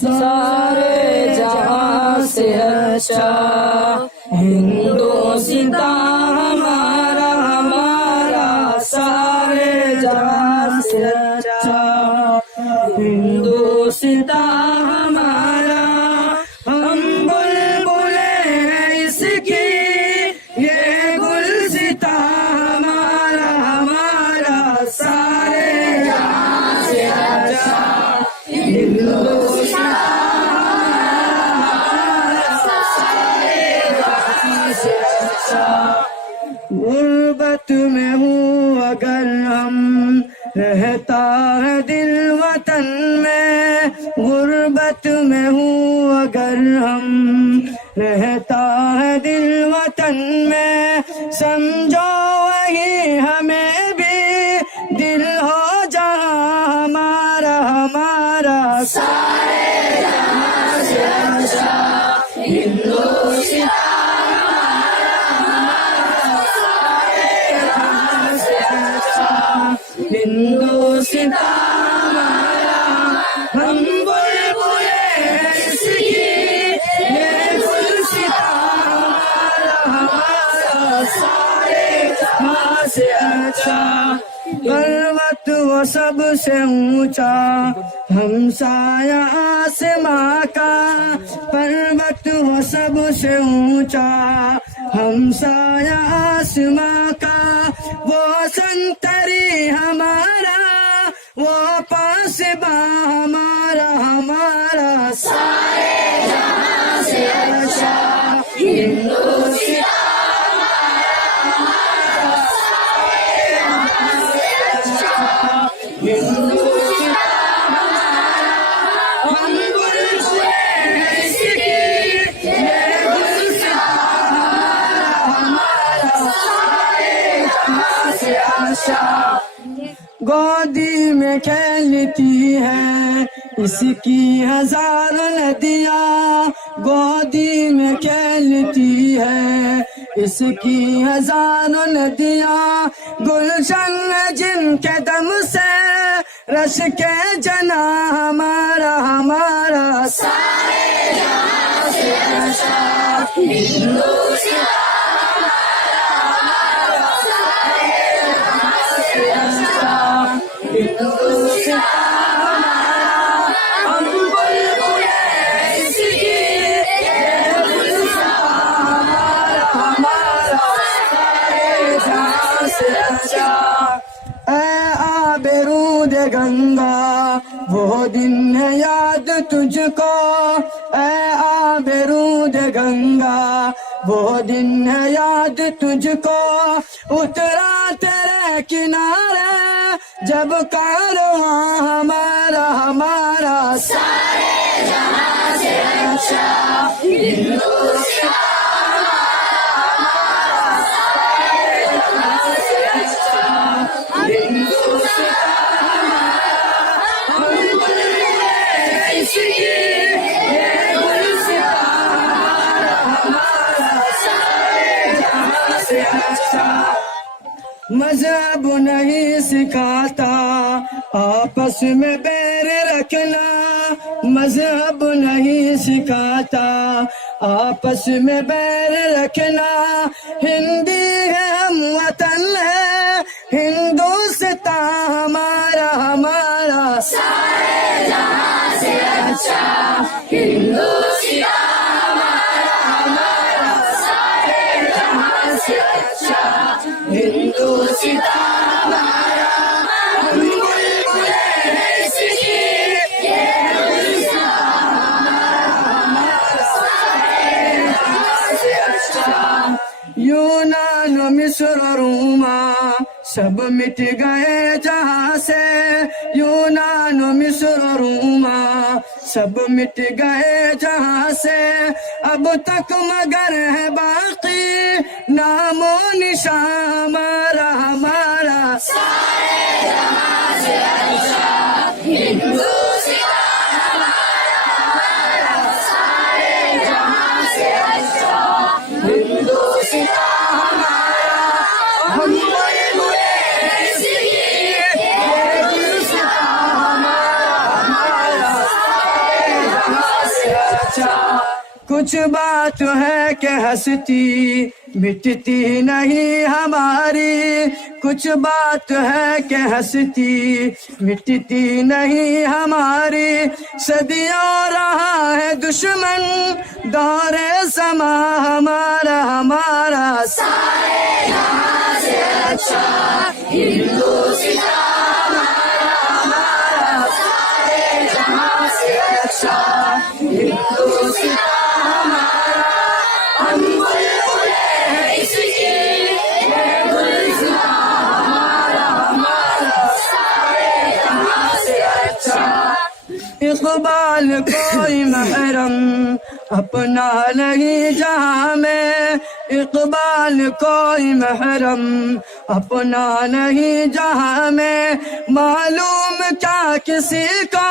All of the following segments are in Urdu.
سارے جہاں سے اچھا ہندوستان ہمارا ہمارا، سارے جہاں سے اچھا ہندوستان ہمارا، ہم بلبلے ہیں اس کی یہ گلستان ہمارا ہمارا، سارے جہاں سے اچھا غربت میں ہوں اگر ہم رہتا ہے دل وطن میں، غربت میں ہوں اگر ہم رہتا ہے دل وطن میں، سمجھو وہی ہمیں بھی دل ہو جہاں ہمارا ہمارا، سارے جہاں سے اچھا ہندوستان ہندوستان ہمارا، ہم بلبلے ہیں اس کی یہ گلستان ہمارا ہمارا، سارے جہاں سے اچھا پروت وہ سب سے اونچا ہمسایہ آسماں کا، پروت وہ سب سے اونچا ہمسایہ آسماں کا، وہ سنتری ہمارا وہ پاسباں ہمارا ہمارا، سارے جہاں سے اچھا ہندوستان ہمارا، سارے جہاں سے اچھا ہندوستان ہمارا، ہم بلبلے ہیں اس کی یہ گلستان ہمارا ہمارا، سارے جہاں سے اچھا گودی میں کھیلتی ہے اس کی ہزاروں ندیاں، گودی میں کھیلتی ہے اس کی ہزاروں ندیاں، گلشن جن کے دم سے رش کے جنا ہمارا ہمارا، سارے جہاں سے اچھا ہندوستان اے آب رود گنگا وہ دن ہے یاد یاد تجھ کو اے آب رود گنگا، وہ دن ہے یاد تجھ کو اترا تیرے کنارے، جب کارواں ہمارا سارے جہاں سے اچھا ہندوستان، مذہب نہیں سکھاتا آپس میں بیر رکھنا، مذہب نہیں سکھاتا آپس میں بیر رکھنا، ہندی ہے ہم وطن ہے ہندوستان ہمارا سارے جہاں سے اچھا ہندوستان ہمارا سارے جہاں سے اچھا ہندوستان ہمارا، ہم بلبل ہیں اس کی، یہ گلستان ہمارا سارے جہاں سے اچھا۔ یونان و مصر و روما سب مٹ گئے جہاں سے، یونان و مصر و روما سب مٹ گئے جہاں سے، اب تک مگر ہے باقی نام و نشان ہمارا سارے جہاں سے اچھا ہندوستان ہمارا سارے جہاں سے اچھا ہندوستان ہمارا، ہم بلبل ہیں اس کی، یہ گلستان ہمارا سارے جہاں سے اچھا۔ کچھ بات ہے کہ ہستی مٹتی نہیں ہماری، کچھ بات ہے کہ ہستی مٹتی نہیں ہماری، صدیوں رہا ہے دشمن دور زماں ہمارا سارے جہاں سے اچھا ہندوستان ہمارا سارے جہاں سے اچھا ہندوستان ہمارا، ہم بلبل ہیں اس کی، یہ گلستان ہمارا سارے جہاں سے اچھا۔ اقبال کوئی محرم اپنا نہیں جہاں میں، اقبال کوئی محرم اپنا نہیں جہاں میں، معلوم کیا کسی کو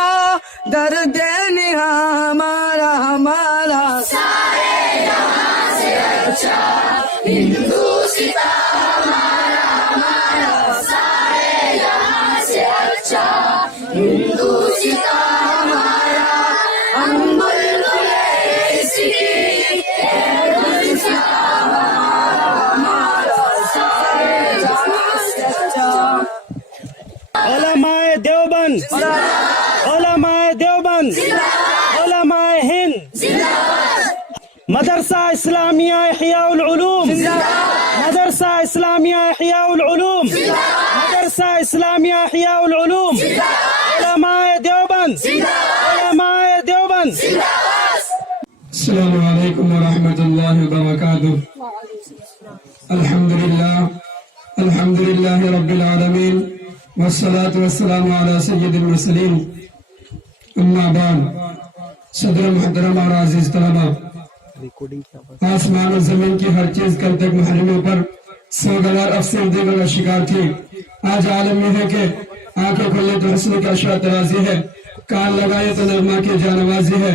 درد نہاں ہمارا سارے جہاں سے اچھا ہندوستان ہمارا سارے جہاں سے اچھا ہندوستان ہمارا، ہم بلبل ہیں اس کی، یہ گلستان ہمارا سارے جہاں سے اچھا۔ علماء دیوبند، علماء دیوبند، علماء ہند، مدرسہ اسلامیہ احیاء العلوم، مدرسہ اسلامیہ احیاء العلوم، مدرسہ اسلامیہ احیاء العلوم، علماء دیوبند، علماء دیوبند۔ السلام علیکم ورحمۃ اللہ وبرکاتہ۔ الحمد للہ رب العالمین، والصلاة والسلام علی سید المرسلین، اما بعد۔ صدر محترم اور عزیز طلبہ، آسمان و زمین کی ہر چیز کل تک محرموں پر سوگوار افسردگی کا شکار تھی، آج عالم میں ہے کہ آنکھیں کھولے تو حسن کا شاہ ترازی ہے، کان لگائے تو نغمہ کی جانوازی ہے،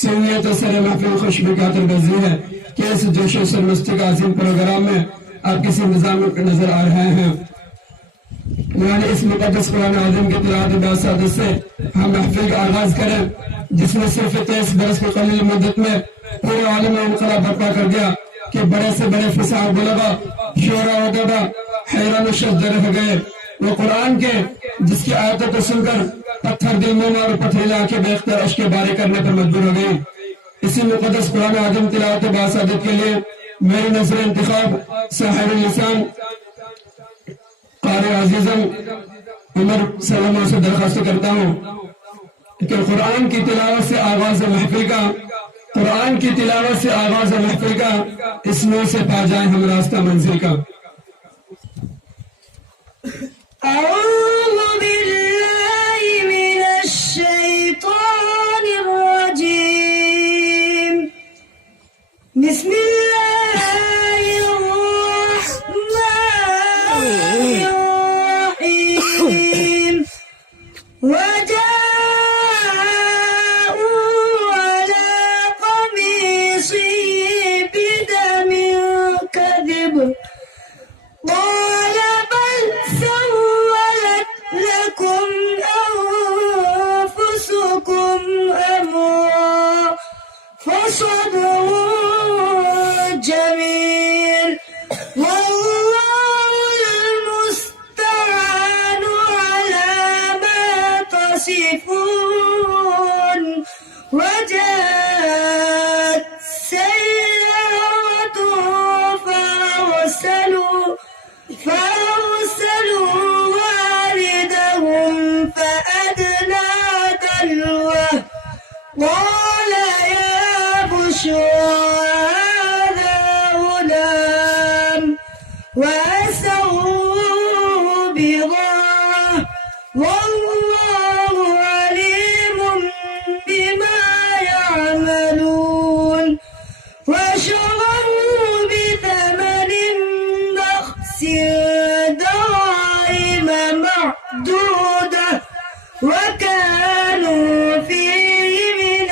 سنیے تو سر محفل خوشبو کا تربیزی ہے، کہ اس جوش و سرمستی کا عظیم پروگرام میں آپ کسی نظام نظر آ رہے ہیں۔ یعنی اس مقدس قرآن عظیم کی تلاوت باسعادت سے ہم محفل کا آغاز کریں، جس نے صرف 23 برس کی قلیل مدت میں پورے عالم میں انقلاب برپا کر دیا، کہ بڑے سے بڑے فصاح بلغا، شعراء و ادبا حیران و شدہ رہ گئے۔ وہ قرآن کے جس کی آیتوں کو سن کر پتھر دل میں اور پتھریلے آنکھیں بے اختیار اشک باری کرنے پر مجبور ہو گئی۔ اسی مقدس قرآن عظیم تلاوت باسعادت کے لیے میری نظر انتخاب صاحب اللسان قاری عزیزم عمر سلامہ سے درخواست کرتا ہوں کہ قرآن کی تلاوت سے آغاز محفل کا، قرآن کی تلاوت سے آغاز محفل کا، اس نور سے پا جائیں ہم راستہ منزل کا۔ أعوذ بالله من الشيطان الرجيم. بسم الله الرحمن الرحيم. وجاءوا على قميصه بدم كذب قال بل سولت لكم أنفسكم أمرا فصبر جميل والله المستعان على ما تصفون. وجاءت سيارة فأرسلوا والدهم فأدلى دلوه قال يا بشرى هذا غلام وأسروه بضاعة والله عليم بما يعملون. وشروه بثمن بخس دراهم معدودة وكانوا فيه من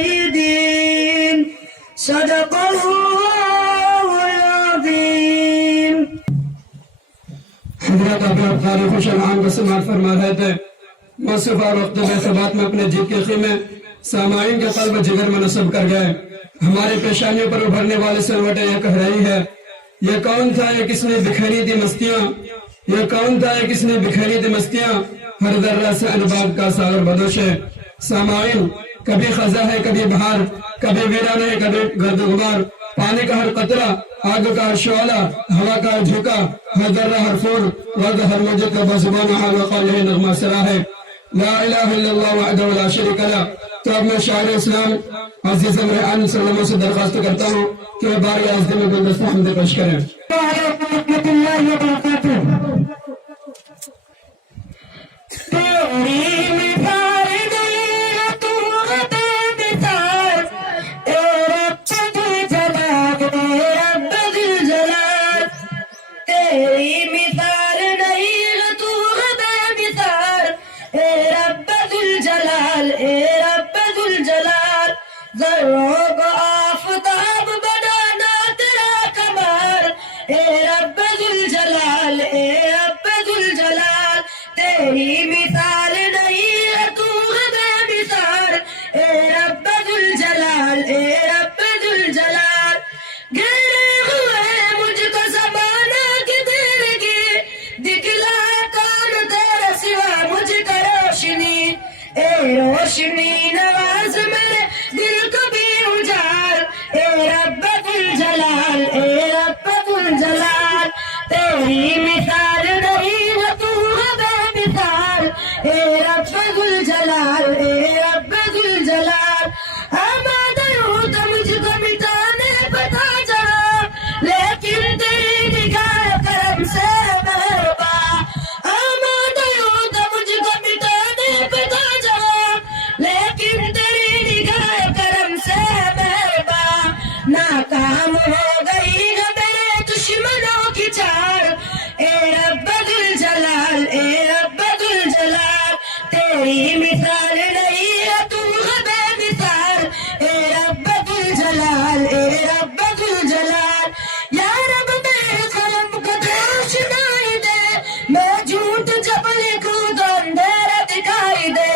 الزاهدين. صدق الله العظيم. حضرت ابو عبداللہ خوش العام کو سماعت فرما رہے تھے مصطفیٰ وقت بیثبات میں اپنے جیت کے خیمے سامعین کے قلب جگر میں نصب کر گئے. ہمارے پیشانیوں پر ابھرنے والے سلوٹیں یہ کہہ رہی ہے، یہ کون تھا یہ کس نے بکھیری تھی مستیاں، یہ کون تھا یہ کس نے بکھیری تھی مستیاں، ہر ذرہ سے انباب کا ساغر بدوش ہے. سامعین، کبھی خزاں ہے کبھی بہار، کبھی ویران ہے کبھی گرد غبار، پانی کا ہر قطرہ، آگ کا ہر شعلہ، ہوا کا ہر جھکا، ہر ذرہ ہر پھول، ورد ہر موجود کا بزبان حال وقال یہی نغمہ سرا ہے. لا الہ الا اللہ وحدہ لا شریک لہ. تو اب میں شاعر اسلام عزیز مرحان صلی اللہ علیہ وسلم سے درخواست کرتا ہوں کہ وہ بار یازدے میں گلدستہ حمد پیش کریں. ورحمۃ اللہ وبرکاتہ. تیری مثال نہیں تو غبے مثال اے رب ذل جلال، اے رب ذل جلال. تیری مثال نہیں تو غبے مثال اے رب ذل جلال، اے رب ذل جلال. ذروں کو آفتاب بنانا تیرا کمال اے رب ذل جلال، اے رب ذل جلال. تیری مثال نہیں ہے تو غبے مثال اے رب ذل جلال، اے رب ذل جلال. گھیرے ہوئے مجھ کو زمانہ کی دیرگی، دکھلا کون تیرے سوا مجھ کو روشنی. اے روشنی نواز میرے دل کو بھی اجال اے رب ذل جلال، اے رب ذل جلال. تیری مثال نہیں ہے تو غبے مثال اے رب ذل جلال، اے رب ذل جلال. آمادہ ہوں تو مجھ کو مٹانے بتا جا، لیکن تیری نگاہ کرم سے مہرباں. آمادہ ہوں تو مجھ کو مٹانے بتا جا، لیکن تیری نگاہ کرم سے مہرباں. ناکام ہو گئی ہے میرے دشمنوں کی چار اے رب ذل جلال، اے رب ذل جلال. تیری مثال نہیں ہے تو غبے مثال اے رب ذل جلال، اے رب ذل جلال. یا رب میرے قلم کو روشنائی دے، میں جھوٹ جب لکھوں تو اندھیرا دکھائی دے.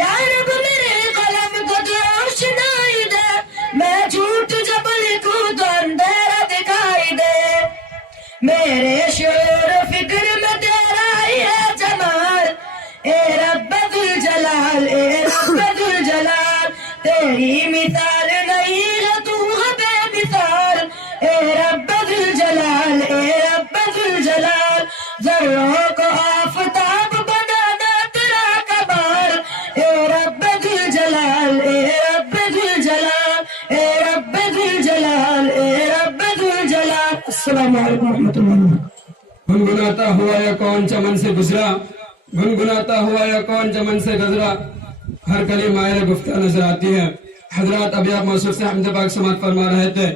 یا رب میرے قلم کو روشنائی دے، میں جھوٹ جب لکھوں تو اندھیرا دکھائی دے. میرے شعور و فکر میں تیرا ہی ہے جمال اے رب ذل جلال، اے رب ذل جلال. تیری مثال نہیں ہے تو غبے مثال اے رب ذل جلال، اے رب ذل جلال. ذروں کو آفتاب بنانا تیرا کمال علیکم ورحمۃ اللہ وبرکاتہ۔ گنگناتا ہوا یا کون چمن سے گزرا، گنگناتا ہوا یا کون چمن سے گزرا، ہر کلی مائر گفتہ نظر آتی ہے۔ حضرات ابھی آپ موصوف سے حمد پاک سماعت فرما رہے تھے،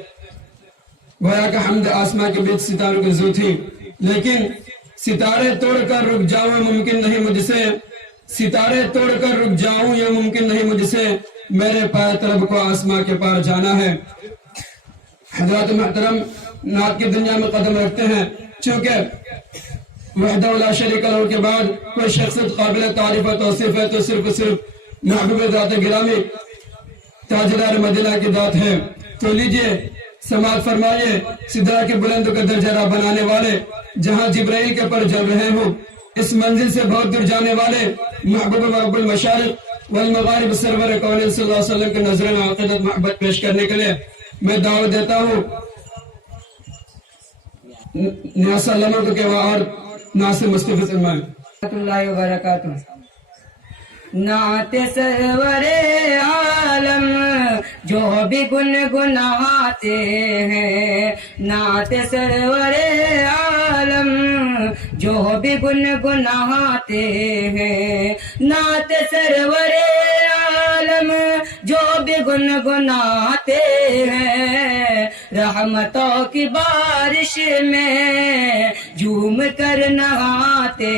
گویا کہ حمد آسمان کے بیچ ستاروں کی زو تھی، لیکن ستارے توڑ کر رک جاؤں ممکن نہیں مجھ سے، ستارے توڑ کر رک جاؤں یہ ممکن نہیں مجھ سے، میرے پائے طلب کو آسمان کے پار جانا ہے۔ حضرات محترم نعت کی دنیا میں قدم رکھتے ہیں، چونکہ وحدہ لا شریک لہ کے بعد کوئی شخصیت قابل تعریف و توصیف ہے تو صرف محبوب ذات گرامی تاجدار مدینہ کی ذات ہے۔ تو لیجئے سماعت فرمائیے سدرا کے بلند کا درجہ بنانے والے، جہاں جبرائیل کے پر جل رہے ہوں، اس منزل سے بہت دور جانے والے محبوب رب المشارق والمغارب سرور کون صلی اللہ علیہ وسلم کے نظرین عقیدت محبت پیش کرنے کے لیے میں دعوت دیتا ہوں نیاز علامہ کے اور ناصر مصطفی فرمائیں۔ اللہ وبرکاتہ۔ نعت سرور عالم جو بھی گنگناتے ہیں، نعت سرور عالم جو بھی گنگناتے ہیں، نعت سرور عالم جو بھی گنگناتے ہیں، رحمتوں کی بارش میں جھوم کر نہاتے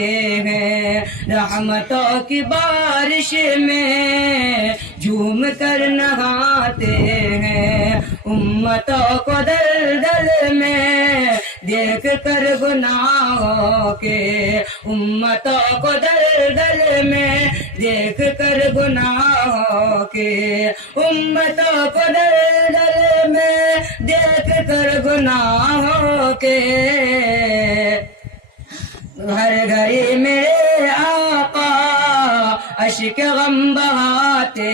ہیں، رحمتوں کی بارش میں جھوم کر نہاتے ہیں، امتوں کو دلدل میں دیکھ کر گناہوں کے، امتوں کو دلدل میں دیکھ کر گناہوں کے، امتوں کو دلدل میں دیکھ کر گناہوں کے، ہر گھڑی میرے آقا اشک غم بہاتے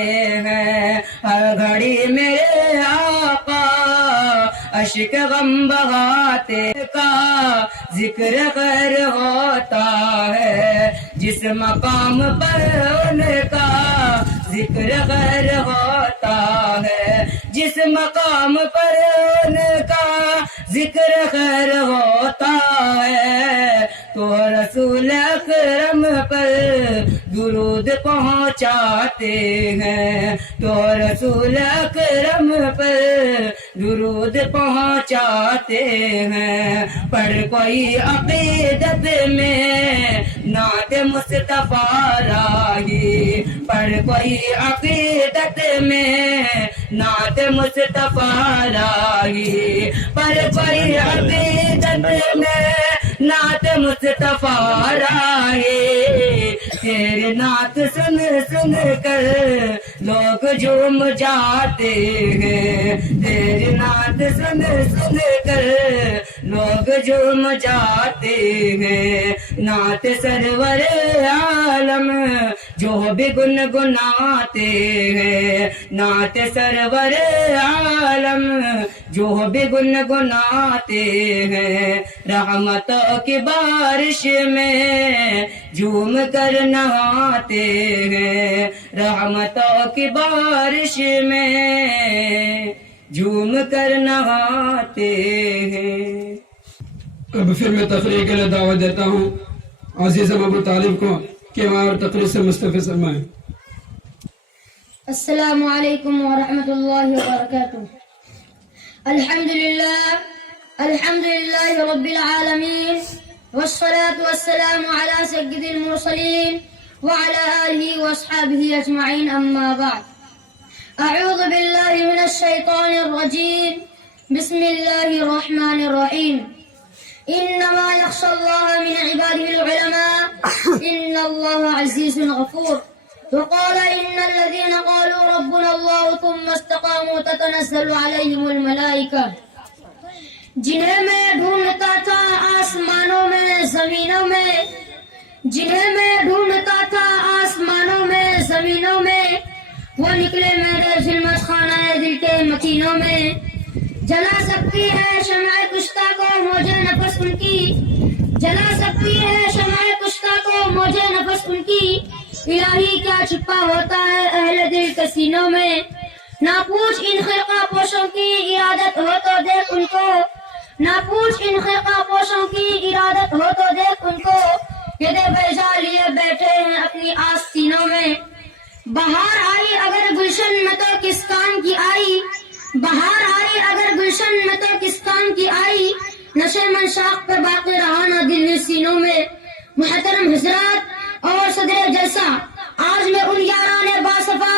ہیں، ہر گھڑی میرے آقا اشک غم بہاتے کا ذکر خیر ہوتا ہے، جس مقام پر ان کا ذکر خیر ہوتا ہے، جس مقام پر ان کا ذکر خیر ہوتا ہے، تو رسول اکرم پر درود پہنچاتے ہیں، تو رسول اکرم پر درود پہنچاتے ہیں، پر کوئی عقیدت میں نعت مصطفیٰ راہی، پر کوئی عقیدت میں نعت مصطفیٰ راہی، پر کوئی عقیدت میں نعت مصطفیٰ راہی، تیری نعت سن سن کر لوگ جھوم جاتے ہیں، تیری نعت سن سن کر لوگ جھوم جاتے ہیں، نعت سرور عالم جو بھی گنگناتے ہیں، نعت سرور عالم جو بھی گنگناتے ہیں، رحمتوں کی بارش میں جھوم کر نہاتے ہیں، رحمتوں کی بارش میں جھوم کر نہاتے ہیں۔ اب پھر میں تقریر کے لیے دعوت دیتا ہوں عزیز ابو طالب کو کہ وہاں اور تقریر سے مستفیض فرمائیں۔ السلام علیکم ورحمۃ اللہ وبرکاتہ۔ الحمد للہ رب العالمین، والصلاة والسلام على سید المرسلین وعلى آلہ واصحابہ اجمعین، اما بعد۔ اعوذ باللہ من الشیطان الرجیم، بسم اللہ الرحمن الرحیم۔ انما یخشی اللہ من عباده العلماء، ان اللہ عزیز غفور۔ وقال ان الذين قالوا ربنا الله ثم استقاموا تتنزل عليهم الملائكة، جنہیں میں ڈھونڈتا تھا آسمانوں میں زمینوں میں، جنہیں میں ڈھونڈتا تھا آسمانوں میں زمینوں میں، وہ نکلے میرے ظلمت خانہ دل کے مکینوں میں۔ جلا سکتی ہے شمع کشتہ کو موجے نفس ان کی، جلا سکتی ہے شمع کشتہ کو موجے نفس ان کی، الہی کیا چھپا ہوتا ہے اہل دل کے سینوں میں۔ نہ پوچھ ان خرقہ پوشوں کی عیادت ہو تو دیکھ ان کو، نہ پوچھ ان خرقہ پوشوں کی ارادت ہو تو دیکھ ان کو یہ دے بیجا لیے بیٹھے ہیں اپنی آستینوں میں. بہار آئی اگر گلشن میں تو کس کام کی آئی, بہار آئی اگر گلشن میں تو کس کام کی آئی, نشے من شاخ پر باقی رہا نہ دل میں سینوں میں. محترم حضرات اور صدر جلسہ, آج میں ان یاران باصفا,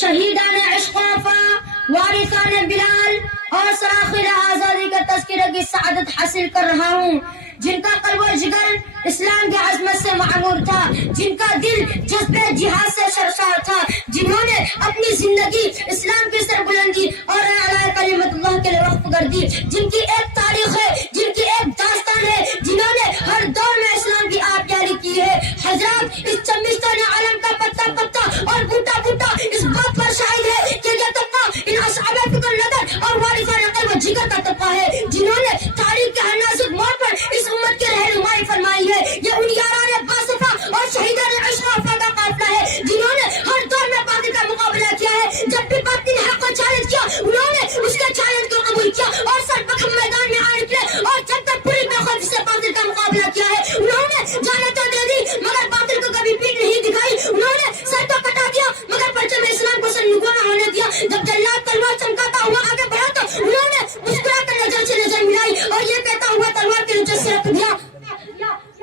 شہیدان عشق وفا, وارثان بلال اور سراخیل آزادی کا تذکرہ کی سعادت حاصل کر رہا ہوں, جن کا قلب و جگر اسلام کی عظمت سے معمور تھا, جن کا دل جذبہ جہاد سے سرشار تھا, جنہوں نے اپنی زندگی اسلام کی سربلندی اور اعلیٰ کلمت اللہ کے لیے وقف کر دی, جن کی ایک تاریخ ہے, جن کی ایک داستان ہے, جنہوں نے ہر دور میں اسلام کی آبیاری کی ہے. حضرات, اس چمستان عالم کا پتا پتا اور بوٹا بوٹا اس بات پر شاہد ہے کہ یہ طبقہ ان اصحاب فکر نظر اور وارثان قلب و جگر کا طبقہ ہے, جنہوں نے تاریخ کے ہر نازک موڑ پر اس امت کی رہنمائی فرمائی ہے. یہ ان یاران باصفا اور شہیدان عشق و وفا کا قافلہ ہے, جنہوں نے ہر دور میں باطل کا مقابلہ کیا ہے. جب بھی باطل نے حق کو چیلنج کیا, انہوں نے اس کے چیلنج کو قبول کیا اور سربخم میدان میں آ نکلے, اور جب تک پوری بے خوفی سے باطل کا مقابلہ کیا ہے, انہوں نے جانیں تو دے دی مگر باطل کو کبھی پیٹ نہیں دکھائی. انہوں نے سر تو کٹا دیا مگر پرچم اسلام کو سرنگوں نہ ہونے دیا. جب جلاد تلوار چمکاتا ہوا آگے بڑھا تو انہوں نے مسکرا کر نظر سے نظر ملائی اور یہ کہتا ہوا تلوار کے نیچے سے رکھ دیا,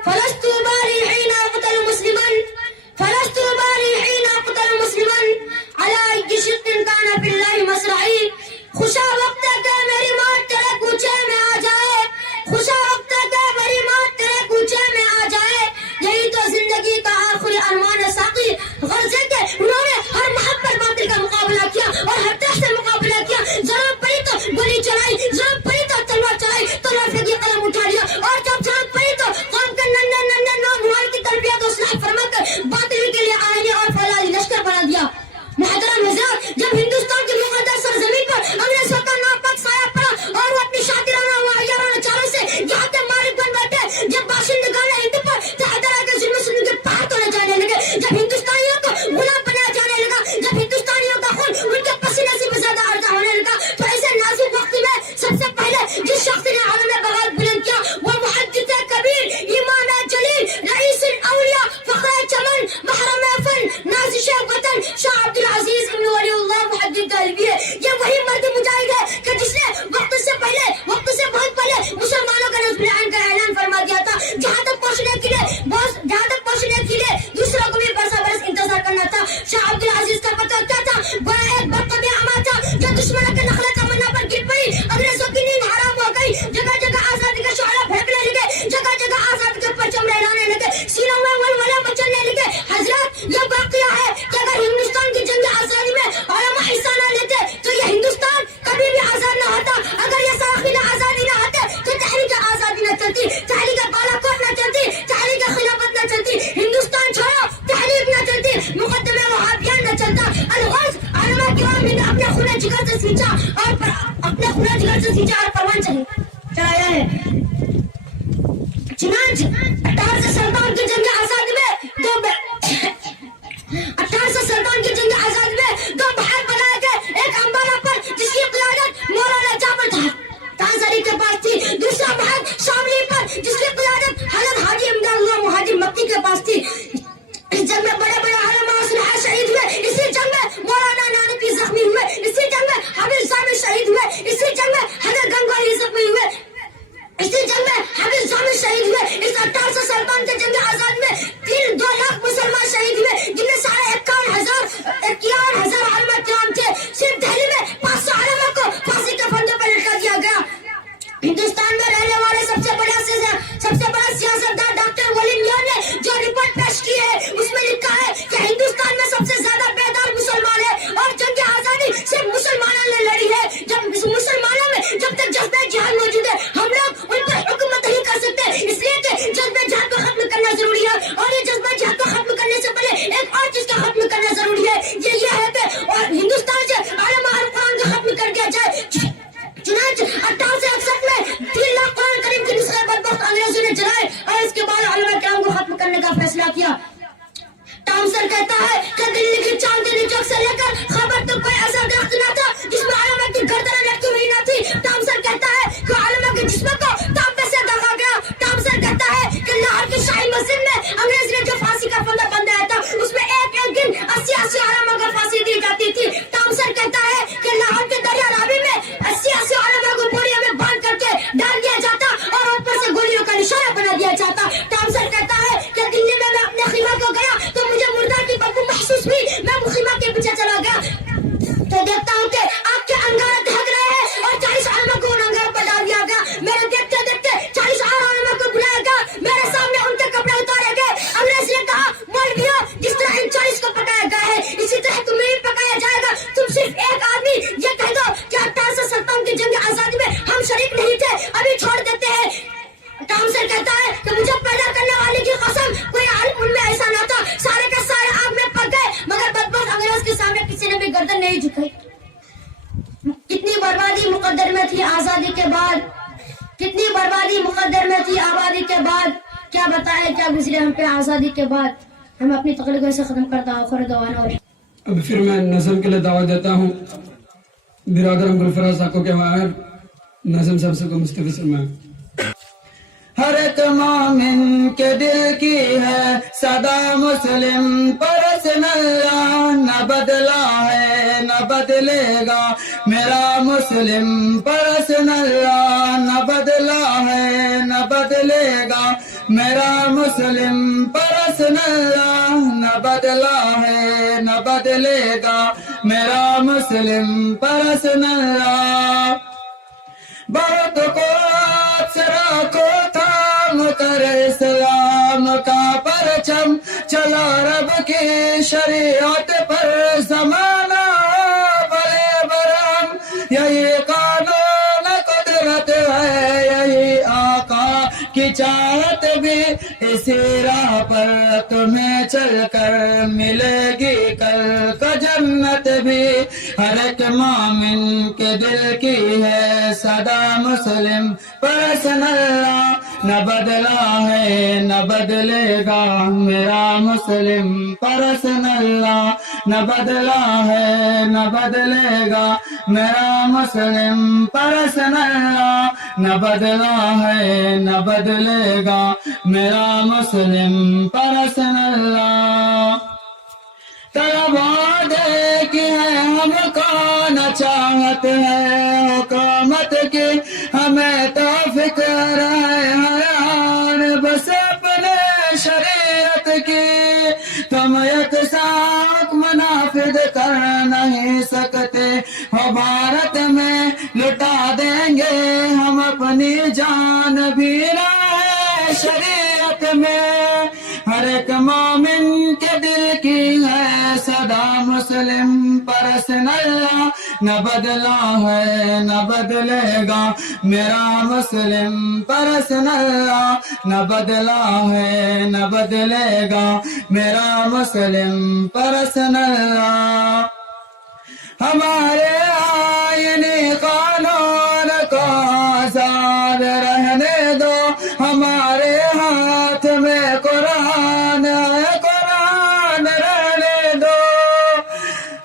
فلست باری حين قتل مسلما, فلست باری حين قتل مسلما على أي شق كان في الله مصرعي. خوشا وقت ہے کہ میری موت تیرے کوچے میں آ جائے, خوشا وقت ہے کہ میری موت تیرے کوچے میں آ جائے, یہی تو زندگی کا آخری ارمان ہے ساقی. غرض ہے کہ انہوں نے ہر محب پر باطل کا مقابلہ کیا اور ہر طرح سے مقابلہ کیا. ضرورت پڑی تو گولی چلائی, ضرورت پڑی تو تلوار چلائی, تلوار پھینکی, قلم اٹھا لیا, اور جب ضرورت پڑی تو قوم کے ننھے ننھے نوجوان کی تربیت و اصلاح فرما کر باطل کے لیے آئینی اور فولاذی لشکر بنا دیا. محترم حضرات, جب ہندوستان کی مقدس سرزمین پر انگریزوں کا ناپاک سایہ پڑا اور وہ اپنی شاطرانہ و عیارانہ چالوں سے یہاں کے مالک بن بیٹھے, جب باشندگان ہند پر طرح کے ظلم ستم کے پہاڑ توڑے جانے لگے, جب ہندوستانیوں کو غلام بنایا جانے لگا, جب ہندوستانیوں کا خون ان کے پسینے سے بھی زیادہ ارزاں ہونے لگا, تو ایسے نازک وقت میں سب سے پہلے جس شخص نے عالم بغاوت بلند کیا وہ محدث کبیر, امام جلیل, رئیس الاولیاء, فخر چمن, محرم فن, نازش وطن, شاہ عبد العزیز ابن ولی اللہ محدث دہلوی ہے. یہ وہی مرد مجاہد ہے کہ جس نے وقت سے پہلے, وقت سے بہت پہلے مسلمانوں کا نصب العین کا اعلان فرما دیا تھا. جہاں تک پہنچنے کے لیے دوسروں کو بھی برسا برس انتظار کرنا تھا. شاہ عبد العزیز کا پتہ کیا تھا؟ گویا ایک برقبی اما تھا جو دشمنوں کے نخلے تمنا پر گر پڑی, انگریزوں کی نیند حرام ہو گئی, جگہ جگہ آزادی کے شعلہ بھڑکنے لگے, جگہ جگہ آزادی کے پرچم لہرانے لگے, سینوں میں ولولے مچلنے لگے. حضرات, یہ واقعہ ہے کہ اگر ہندوستان کی جنگ آزادی میں علماء حصہ نہ لیتے تو یہ ہندوستان کبھی بھی آزاد نہ ہوتا. اگر یہ سراخیل آزادی نہ ہوتے تو تحریک آزادی نہ چلتی, تحریک بالا کوٹ نہ چلتی, تحریک خلافت نہ چلتی, ہندوستان چھوڑو تحریک نہ چلتی, مقدمے وہابیان نہ چلتا. الغرض, علماء کرام نے اپنے خون جگر سے سینچا اور پروان چلایا ہے. چنانچہ 1857 کی جنگ آزادی میں 1857 کی جنگ آزادی میں دو بہار بنائے گئے, ایک امبالہ پر جس کی قیادت مولانا جعفر تانزاری کے پاس تھی, دوسرا بہار شاملی پر جس کی قیادت حضرت حاجی امداد اللہ مہاجر مکی کے پاس تھی. اس جنگ میں بڑے بڑے علماء صلحاء شہید ہوئے, اسی جنگ میں مولانا نانوی زخمی ہوئے, اسی جنگ میں حافظ ضامن شہید ہوئے, اسی جنگ میں حضرت گنگوہی زخمی ہوئے, اسی جنگ میں حافظ ضامن شہید ہوئے. اس 1857 گردن نہیں جھکائی. کتنی بربادی مقدر میں تھی آزادی کے بعد, کتنی بربادی مقدر میں تھی آبادی کے بعد. کیا بتائیں کیا گزرے ہم پہ آزادی کے بعد. ہم اپنی تقریر کو ایسے ختم کرتا ہوں. آخر دعوانا اب پھر میں نظم کے لیے دعوت دیتا ہوں برادر گلفراز صاحب کو کہ وہ نظم صاحب سے کو مستفید فرمائیں. ہر ایک مومن کے دل کی ہے صدا مسلم پرسن اللہ نہ بدلا ہے نہ بدلے گا میرا مسلم پرسن اللہ نہ بدلا ہے نہ بدلے گا میرا مسلم پرسن اللہ نہ بدلا ہے نہ بدلے گا میرا مسلم پرسن اللہ. بہت کو سرا کو تھام کر اسلام کا پرچم چلا رب کی شریعت پر زمانہ بلے برہم. یہی قانون قدرت ہے یہی آقا کی چاہت بھی اسی راہ پر تمہیں چل کر ملے گی کل کا جنت بھی. ہر ایک مومن کے دل کی ہے صدا مسلم پرسن اللہ نہ بدلا ہے نہ بدلے گا میرا مسلم پرسن اللہ نہ بدلا ہے نہ بدلے گا میرا مسلم پرسن اللہ نہ بدلا ہے نہ بدلے گا میرا مسلم پرسن اللہ. طلبا دیکھی ہے ہم کو نہ چاہت ہے حکومت کی ہمیں تو فکر ہے حیران بس اپنے شریعت کی. تم یکساں حکم نافذ کر نہیں سکتے ہو بھارت میں لٹا دیں گے ہم اپنی جان بھی راہ شریعت میں. ہر ایک مومن کے دل کی ہے صدا مسلم پرسن اللہ نہ بدلا ہے نہ بدلے گا میرا مسلم پرسن اللہ نہ بدلا ہے نہ بدلے گا میرا مسلم پرسن اللہ. ہمارے آئینی قانون کو آزاد رہنے دو ہمارے ہاتھ میں قرآن ہے قرآن رہنے دو.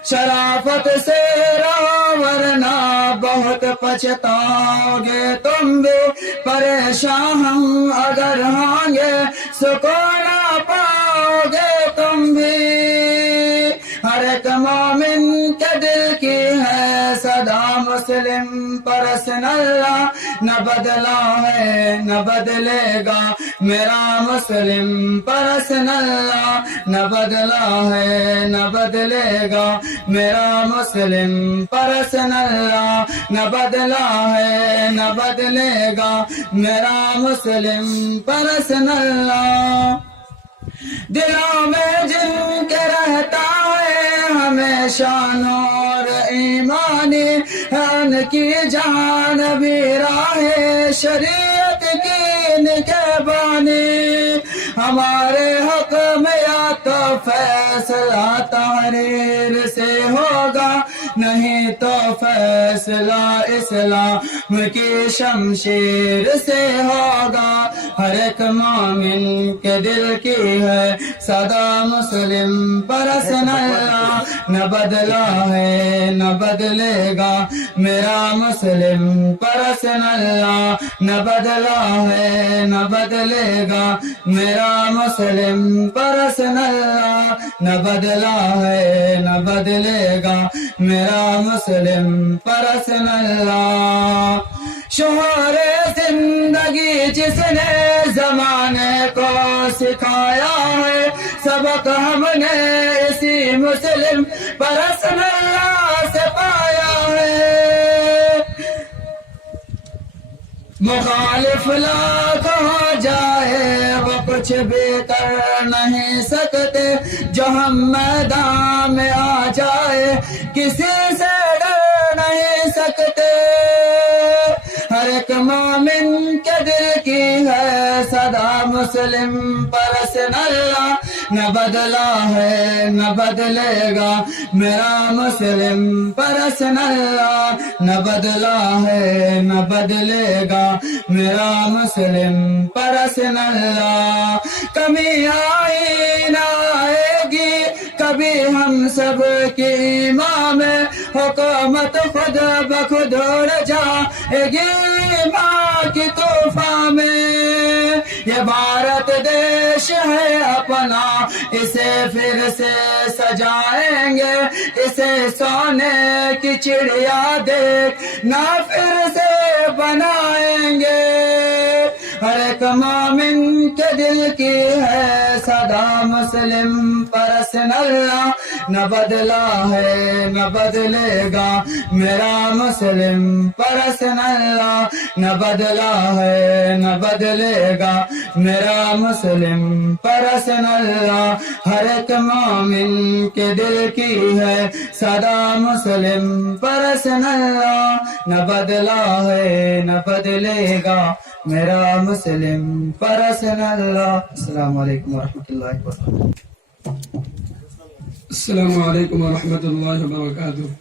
شرافت سے رہو ورنہ بہت پچھتاؤ گے تم بھی پریشان ہم اگر ہوں گے سکون پاؤ گے تم بھی. ہر ایک مومن کے دل کی ہے صدا مسلم پرسن اللہ نہ بدلا ہے نہ بدلے گا میرا مسلم پرسن اللہ نہ بدلا ہے نہ بدلے گا میرا مسلم پرسن اللہ نہ بدلا ہے نہ بدلے گا میرا مسلم پرسن اللہ. دلوں میں جن کے رہتا ہے ہمیشہ نور ایمانی ان کی جان بھی راہ شریعت کی نگہبانی. ہمارے حق میں یا تو فیصلہ تحریر سے ہوگا نہیں تو فیصلہ اسلام کی شمشیر سے ہوگا. ہر ایک مومن کے دل کی ہے صدا مسلم پرسن اللہ نہ بدلا ہے نہ بدلے گا میرا مسلم پرسن اللہ نہ بدلا ہے نہ بدلے گا میرا مسلم پرسن اللہ نہ بدلا ہے نہ بدلے گا میرا مسلم پرسن اللہ. شعور زندگی جس نے زمانے کو سکھایا ہے سبق ہم نے اسی مسلم پرسن اللہ سے پایا ہے. مخالف لاکھ ہو جائے وہ کچھ بھی کر نہیں سکتے جو ہم میدان میں آ جائے کسی سے ڈر نہیں سکتے. ہر ایک مومن کے دل کی ہے صدا مسلم پرسن اللہ نہ بدلا ہے نہ بدلے گا میرا مسلم پرسن اللہ، نہ بدلا ہے نہ بدلے گا میرا مسلم پرسن اللہ۔ کمی آئی نہ آئے گی کبھی ہم سب کی امام حکومت خود بخود اڑ جائے گی ماں کی طوفان میں۔ یہ بھارت دیش ہے اپنا اسے پھر سے سجائیں گے، اسے سونے کی چڑیا دیکھ نہ پھر سے بنائیں گے۔ ہر ایک مومن کے دل کی ہے صدا مسلم پرسن اللہ، نہ بدلا ہے نہ بدلے گا میرا مسلم پرسن اللہ، نہ بدلا ہے نہ بدلے گا میرا مسلم پرسن اللہ۔ ہر ایک مومن کے دل کی ہے صدا مسلم پرسن اللہ، نہ بدلا ہے نہ بدلے گا میرا مسلم پرسن اللہ۔ السلام علیکم ورحمۃ اللہ وبرکاتہ۔ السلام علیکم ورحمۃ اللہ وبرکاتہ۔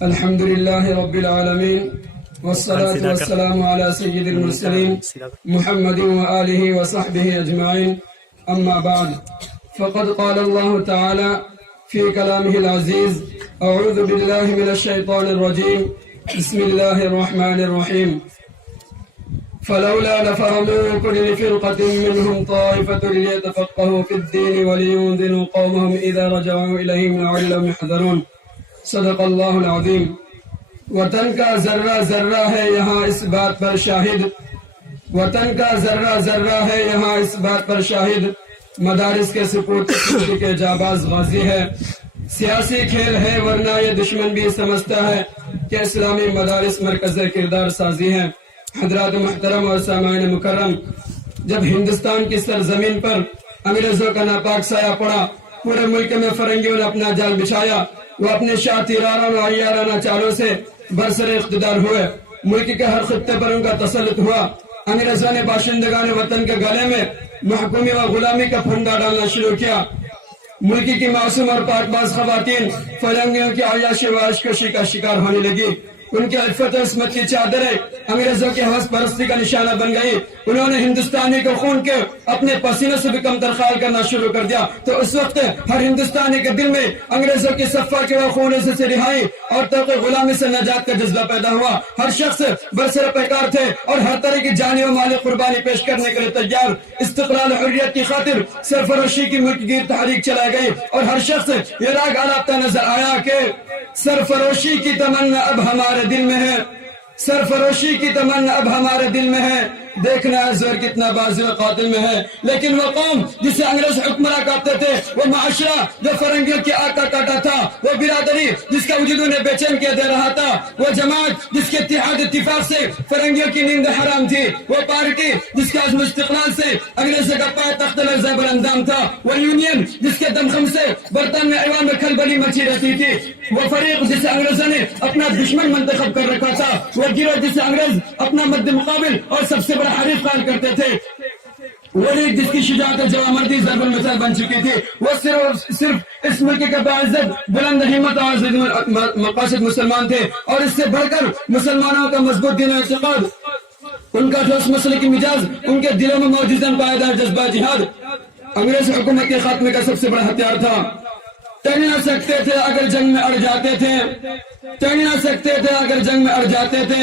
الحمد للہ رب العالمین، والصلاة والسلام على سید المرسلین محمد وآلہ وصحبہ اجمعین، اما بعد فقد قال اللہ تعالی فی کلامہ العزیز اعوذ باللہ من الشیطان الرجیم بسم اللہ الرحمن الرحیم فلولا نفر من كل فرقة منهم طائفة ليتفقهوا في الدين ولينذروا قومهم إذا رجعوا إليهم لعلهم يحذرون۔ صدق اللہ العظیم۔ وطن کا ذرہ ذرہ ہے یہاں اس بات پر شاہد، وطن کا ذرہ ذرہ ہے یہاں اس بات پر شاہد، مدارس کے سپورٹ کے جاباز غازی ہے۔ سیاسی کھیل ہے ورنہ یہ دشمن بھی سمجھتا ہے کہ اسلامی مدارس مرکز کردار سازی ہے۔ حضرات محترم اور سامعین مکرم، جب ہندوستان کی سرزمین پر انگریزوں کا ناپاک سایہ پڑا، پورے ملک میں فرنگیوں نے اپنا جال بچھایا، وہ اپنے شاہ تیرانہ عیارانہ چالوں سے برسر اقتدار ہوئے، ملک کے ہر خطے پر ان کا تسلط ہوا۔ انگریزوں نے باشندگان وطن کے گلے میں محکومی و غلامی کا پھندا ڈالنا شروع کیا۔ ملک کی معصوم اور پاک باز خواتین فرنگیوں کی عیاشی و عشقشی کا شکار ہونے لگی۔ ان کی عفت و عصمت کی چادریں انگریزوں کی حوث پرستی کا نشانہ بن گئی۔ انہوں نے ہندوستانی کو خون کے اپنے پسینے سے بھی کم ترخال کرنا شروع کر دیا۔ تو اس وقت ہر ہندوستانی کے دل میں انگریزوں کی صفا کے خون سے رہائی اور توقع غلامی سے نجات کا جذبہ پیدا ہوا۔ ہر شخص برسر پیکار تھے اور ہر طرح کی جانی و مالی قربانی پیش کرنے کے لیے تیار۔ استقلال حریت کی خاطر سرفروشی کی ملک گیر تحریک چلائی گئی اور ہر شخص یہ راگ آلاپتا نظر آیا کہ سرفروشی کی تمنا اب ہمارے دل میں ہے، سرفروشی کی تمنا اب ہمارے دل میں ہے، دیکھنا ہے زور کتنا بازی و قاتل میں ہے۔ لیکن وہ قوم جسے انگریز حکمراں کہتے تھے، وہ معاشرہ جو فرنگیوں کی آگ کا کاٹا تھا، وہ برادری جس کا وجود انہیں بے چین کیا دے رہا تھا، وہ جماعت جس کے اتحاد اتفاق سے فرنگیوں کی نیند حرام تھی، وہ پارٹی جس کے عزم استقلال سے انگریزوں کا پائے تخت لرزہ براندام تھا، وہ یونین جس کے دمخم سے برطانوی میں ایوان میں کھلبلی مچی رہتی تھی، وہ فریق جسے انگریزوں نے اپنا دشمن منتخب کر رکھا تھا، وہ گروہ جسے انگریز اپنا مد مقابل اور سب سے بڑا حریف قائل کرتے تھے، وہ لیگ جس کی شجاعت جوامردی ضرب المثل بن چکی تھی، وہ صرف اس ملک کے باعزت بلند ہمت اور عزیز مقاصد مسلمان تھے، اور اس سے بڑھ کر مسلمانوں کا مضبوط دین و اعتقاد، ان کا ٹھوس مسلکی مزاج، ان کے دلوں میں موجود پائیدار جذبہ جہاد انگریز حکومت کے خاتمے کا سب سے بڑا ہتھیار تھا۔ ٹل نہ سکتے تھے اگر جنگ میں اڑ جاتے تھے، ٹل نہ سکتے تھے اگر جنگ میں اڑ جاتے تھے،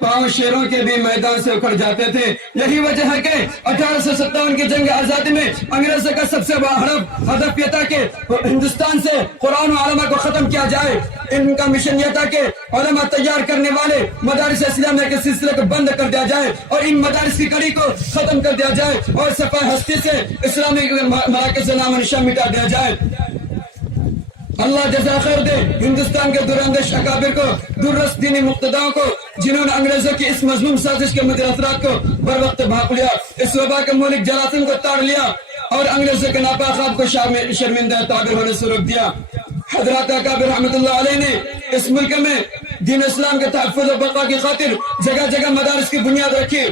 پاؤں شیروں کے بھی میدان سے اکھڑ جاتے تھے۔ یہی وجہ ہے کہ 1857 کی جنگ آزادی میں انگریزوں کا سب سے بڑا ہدف یہ تھا کہ ہندوستان سے قرآن و علماء کو ختم کیا جائے۔ ان کا مشن یہ تھا کہ علماء تیار کرنے والے مدارس اسلامیہ کے سلسلے کو بند کر دیا جائے اور ان مدارس کی کڑی کو ختم کر دیا جائے اور صفحہ ہستی سے اسلامی مراکز سے نام و نشان مٹا دیا جائے۔ اللہ جزا خیر دے ہندوستان کے دراندیش اکابر کو، درست دینی مقتداؤں کو، جنہوں نے انگریزوں کی اس مظلوم سازش کے مدر اثرات کو بر وقت بھانپ لیا، اس وبا کے مہلک جراثیم کو تاڑ لیا اور انگریزوں کے ناپاک خواب کو شرمندہ تعبیر ہونے سے روک دیا۔ حضرات اکابر رحمت اللہ علیہ نے اس ملک میں دین اسلام کے تحفظ و بقا کی خاطر جگہ جگہ مدارس کی بنیاد رکھی۔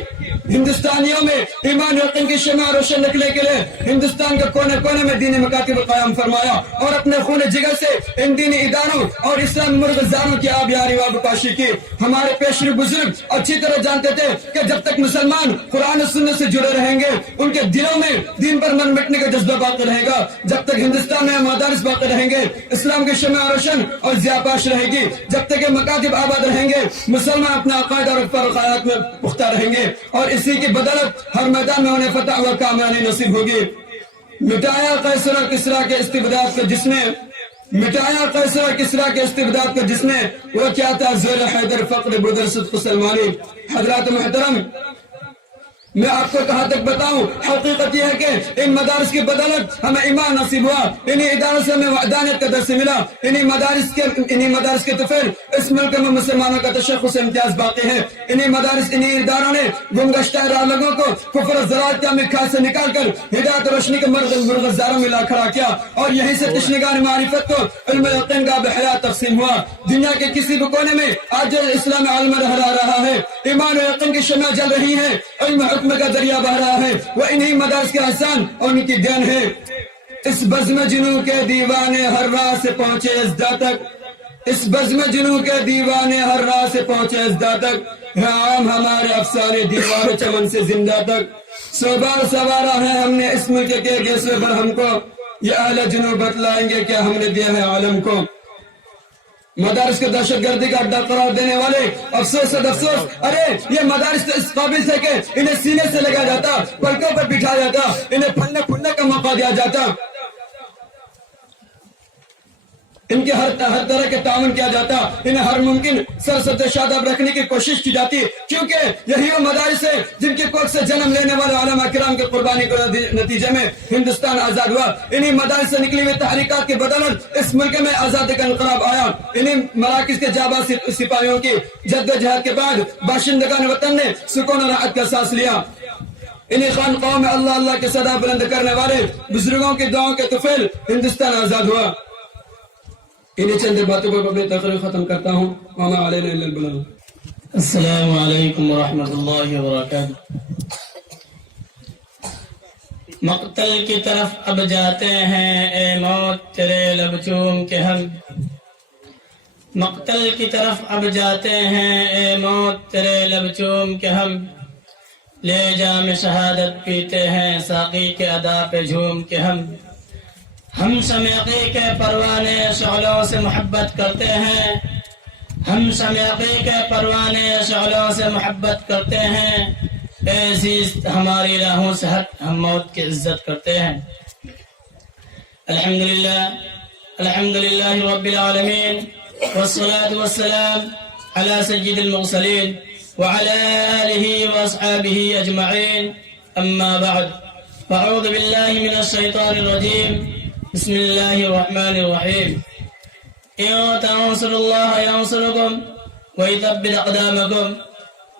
ہندوستانیوں میں ایمان یقین کی شمع روشن رکھنے کے لیے ہندوستان کے کونے کونے میں دینی مکاتب قائم فرمایا اور اپنے خون جگر سے ان دینی اداروں اور اسلام مرغزاروں کی آبیاری و آبپاشی کی. ہمارے پیشرو بزرگ اچھی طرح جانتے تھے کہ جب تک مسلمان قرآن و سنت سے جڑے رہیں گے ان کے دلوں میں دین پر من مٹنے کا جذبہ باقی رہے گا. جب تک ہندوستان میں مدارس باقی رہیں گے اسلام کی شمع روشن اور ضیاءپاش رہے گی. جب تک یہ مکاتب آباد رہیں گے مسلمان اپنا عقائد اور فرقات میں پختہ رہیں گے اور اسی کی بدولت ہر میدان میں انہیں فتح و کامیابی نصیب ہوگی. مٹایا قیصر و کسریٰ کے استبداد کو جس نے جس نے وہ کیا تھا زور حیدر فقر بدر صدق سلمانی. حضرات محترم میں آپ کو کہاں تک بتاؤں حقیقت یہ ہے کہ ان مدارس کی بدولت ہمیں ایمان نصیب ہوا. انہی اداروں سے ہمیں وحدانیت کا درس ملا. انہی مدارس کے طفل اس ملک میں مسلمانوں کا تشخص امتیاز باقی ہے. انہی اداروں نے گمگشتہ راہ لوگوں کو کفر و ضلالت کے امکان سے نکال کر ہدایت و روشنی کے مرغزاروں میں لا کھڑا کیا اور یہیں سے تشنگان معرفت کو علم یقین کا بحیات تقسیم ہوا. دنیا کے کسی بھی کونے میں آج اسلام عالم لہرا رہا ہے. ایمان و یقین کی شمع جل رہی ہے. علم کا دریا بہ رہا ہے. وہ انہی مدارس کے احسان اور ان کی دین ہے. اس بزم جنوں کے دیوانے ہر راہ سے پہنچے ازدا تک اس بزم جنوں کے دیوانے ہر راہ سے پہنچے ازدا تک ہے عام ہمارے افسانے دیوار چمن سے زندہ تک. سو بار سوارا ہے ہم نے اس ملک کے گیسوے پر ہم کو یہ اہل جنوں بتلائیں گے کیا ہم نے دیا ہے عالم کو. مدارس کے دہشت گردی کا اڈا قرار دینے والے افسوس ارے یہ مدارس تو اس قابل تھے کہ انہیں سینے سے لگا جاتا پلکوں پر بٹھا جاتا انہیں پھلنے پھولنے کا موقع دیا جاتا ان کے ہر طرح کے تعاون کیا جاتا انہیں ہر ممکن سر شاداب رکھنے کی کوشش کی جاتی کیونکہ یہی وہ مدارس ہے جن کی کوکھ سے جنم لینے والے علماء کرام کی قربانی کے نتیجے میں ہندوستان آزاد ہوا. انہی مدارس سے نکلی ہوئی تحریکات کی بدولت اس ملک میں آزادی کا انقلاب آیا. انہی مراکز کے جانباز سپاہیوں کی جد و جہاد کے بعد باشندگان وطن نے سکون و راحت کا سانس لیا. انہی خانقاہوں میں اللہ اللہ کے صدا بلند کرنے والے بزرگوں کی دعاؤں کے طفیل ہندوستان آزاد ہوا. انہیں چند باتوں کو اپنی تقریر ختم کرتا ہوں. وما علینا الا البلاغ. السلام علیکم ورحمۃ اللہ وبرکاتہ. مقتل کی طرف اب جاتے ہیں اے موت تیرے لب چوم کے ہم. مقتل کی طرف اب جاتے ہیں اے موت تیرے لب چوم کے ہم. لے جام شہادت پیتے ہیں ساقی کے ادا پہ جھوم کے ہم. ہم شمیقی کے پروانے شعلوں سے محبت کرتے ہیں. ہم شمیقی کے پروانے شعلوں سے محبت کرتے ہیں. اے عزیز ہماری راہوں سے ہٹ ہم موت کی عزت کرتے ہیں. الحمدللہ رب العالمین والصلاة والسلام على سید المرسلین وعلى آلہ واصحابہ اجمعین. اما بعد فاعوذ باللہ من الشیطان الرجیم. بسم اللہ الرحمن الرحیم. ان تنصروا اللہ ینصرکم ویثبت اقدامکم.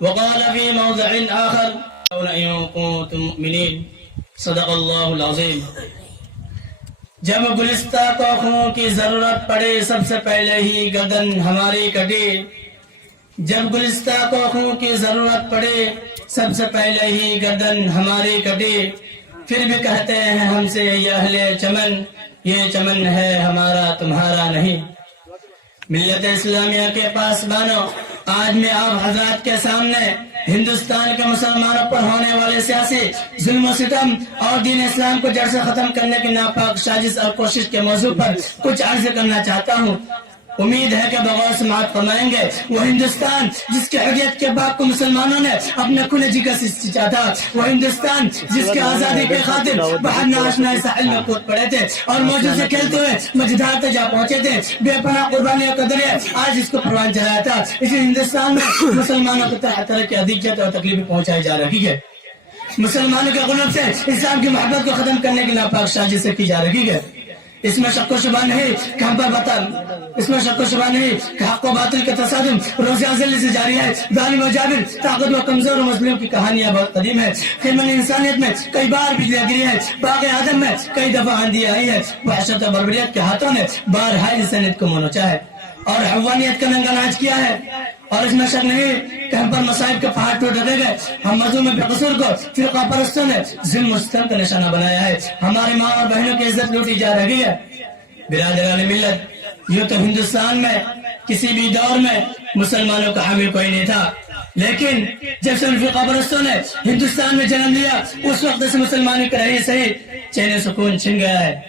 وقال فی موضع آخر ان کنتم مؤمنین. صدق اللہ العظیم. جب گلستہ کوکھوں کی ضرورت پڑے سب سے پہلے ہی گردن ہماری کٹی. جب گلستہ کوکھوں کی ضرورت پڑے سب سے پہلے ہی گردن ہماری کٹی. پھر بھی کہتے ہیں ہم سے یہ اہل چمن یہ چمن ہے ہمارا تمہارا نہیں. ملت اسلامیہ کے پاسبانوں آج میں آپ حضرات کے سامنے ہندوستان کے مسلمانوں پر ہونے والے سیاسی ظلم و ستم اور دین اسلام کو جڑ سے ختم کرنے کی ناپاک سازش اور کوشش کے موضوع پر کچھ عرض کرنا چاہتا ہوں. امید ہے کہ بغور سماعت فرمائیں گے. وہ ہندوستان جس کی حریت کے باپ کو مسلمانوں نے اپنے کھلے جگر سے سینچا تھا. وہ ہندوستان جس کے آزادی کے خاطر باہر ناشنا ساحل میں کود پڑے تھے اور موجود سے کھیلتے ہوئے مجدار تک جا پہنچے تھے. بے پناہ قربانیوں کا دریا آج اس کو پروان چلایا تھا. اسی ہندوستان میں مسلمانوں کو طرح طرح کی اذیت اور تکلیفیں پہنچائی جا رہی ہے. مسلمانوں کے غلط سے اسلام کی محبت کو ختم کرنے کی ناپاک سازش سے کی جا رہی ہے. اس میں شک و شبہ نہیں کہ ہم پر اس میں شک و شبہ نہیں کہ حق و باطل کا تصادم روز ازلی سے جاری ہے. ظالم و جابر طاقت و کمزور و مظلوم کی کہانیاں بہت قدیم ہے. خیمن انسانیت میں کئی بار بجلیاں گری ہے. باغ آدم میں کئی دفعہ آندھی آئی ہے. وحشت و بربریت کے ہاتھوں نے بارہا انسانیت کو منوچا ہے اور حیوانیت کا ننگا ناچ کیا ہے اور اس میں شک نہیں کہ ہم پر مصائب کے پہاڑ ٹوٹ رکھے گئے. ہم مظلوم بے قصور کو فرقہ پرستوں نے ظلم و ستم کا نشانہ بنایا ہے. ہماری ماں اور بہنوں کی عزت لوٹی جا رہی ہے. برادران ملت، یوں تو ہندوستان میں کسی بھی دور میں مسلمانوں کا حامی کوئی نہیں تھا، لیکن جب سے ان فرقہ پرستوں نے ہندوستان میں جنم لیا اس وقت سے مسلمانوں کا رہی صحیح چین سکون چھن گیا ہے.